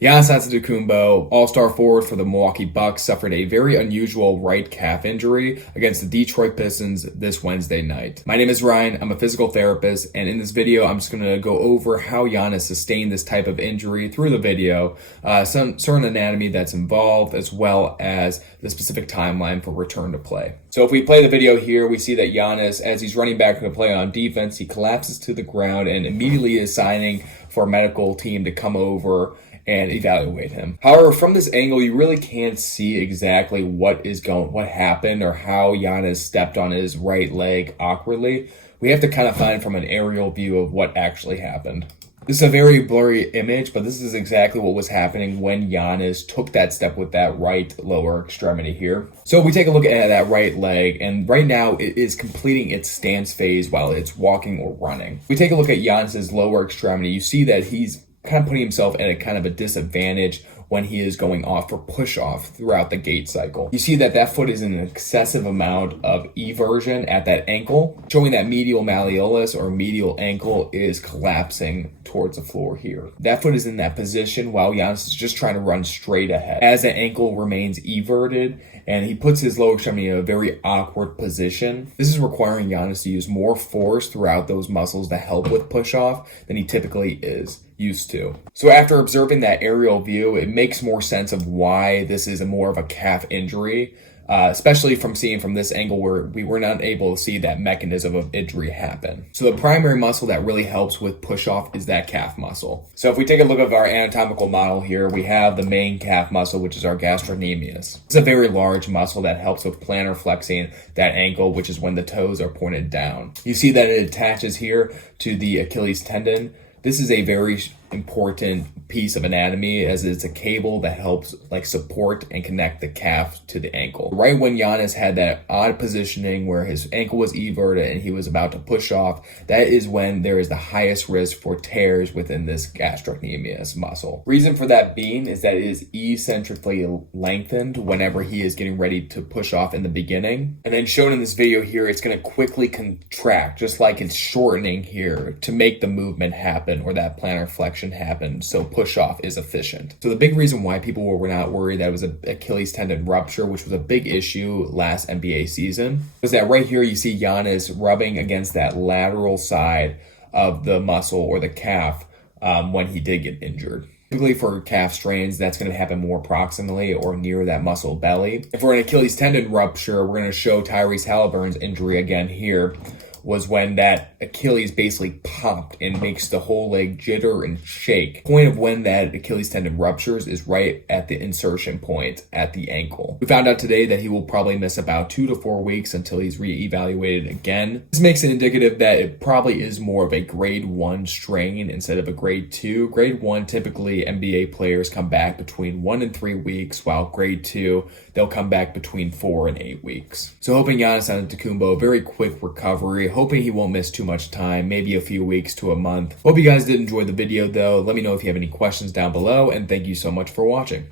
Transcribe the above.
Giannis Antetokounmpo, all-star forward for the Milwaukee Bucks, suffered a very unusual right calf injury against the Detroit Pistons this Wednesday night. My name is Ryan. I'm a physical therapist, and in this video, I'm just going to go over how Giannis sustained this type of injury through the video, some certain anatomy that's involved, as well as the specific timeline for return to play. So if we play the video here, we see that Giannis, as he's running back to the play on defense, he collapses to the ground and immediately is signing for a medical team to come over and evaluate him. However, from this angle, you really can't see exactly what happened or how Giannis stepped on his right leg awkwardly. We have to kind of find from an aerial view of what actually happened. This is a very blurry image, but this is exactly what was happening when Giannis took that step with that right lower extremity here. So we take a look at that right leg, and right now it is completing its stance phase while it's walking or running. We take a look at Giannis's lower extremity. You see that he's kind of putting himself at a kind of a disadvantage when he is going off for push-off throughout the gait cycle. You see that that foot is in an excessive amount of eversion at that ankle, showing that medial malleolus or medial ankle is collapsing towards the floor here. That foot is in that position while Giannis is just trying to run straight ahead. As the ankle remains everted and he puts his lower extremity in a very awkward position, this is requiring Giannis to use more force throughout those muscles to help with push-off than he typically is used to. So after observing that aerial view, it makes more sense of why this is more of a calf injury, especially from seeing from this angle where we were not able to see that mechanism of injury happen. So the primary muscle that really helps with push-off is that calf muscle. So if we take a look at our anatomical model here, we have the main calf muscle, which is our gastrocnemius. It's a very large muscle that helps with plantar flexing that ankle, which is when the toes are pointed down. You see that it attaches here to the Achilles tendon. This is a very important piece of anatomy as it's a cable that helps support and connect the calf to the ankle. Right when Giannis had that odd positioning where his ankle was everted and he was about to push off, that is when there is the highest risk for tears within this gastrocnemius muscle. Reason for that being is that it is eccentrically lengthened whenever he is getting ready to push off in the beginning. And then shown in this video here, it's going to quickly contract, just like it's shortening here to make the movement happen or that plantar flexion happen, so push off is efficient. So the big reason why people were not worried that it was an Achilles tendon rupture, which was a big issue last NBA season, was that right here you see Giannis rubbing against that lateral side of the muscle or the calf when he did get injured. Typically for calf strains, that's going to happen more proximally or near that muscle belly. And for an Achilles tendon rupture, we're going to show Tyrese Halliburton's injury again here, was when that Achilles basically popped and makes the whole leg jitter and shake. The point of when that Achilles tendon ruptures is right at the insertion point at the ankle. We found out today that he will probably miss about 2 to 4 weeks until he's re-evaluated again. This makes it indicative that it probably is more of a grade 1 strain instead of a grade 2. Grade 1, typically NBA players come back between 1 and 3 weeks, while grade 2, they'll come back between 4 and 8 weeks. So hoping Giannis Antetokounmpo, a very quick recovery, hoping he won't miss too much time, maybe a few weeks to a month. Hope you guys did enjoy the video though. Let me know if you have any questions down below, and thank you so much for watching.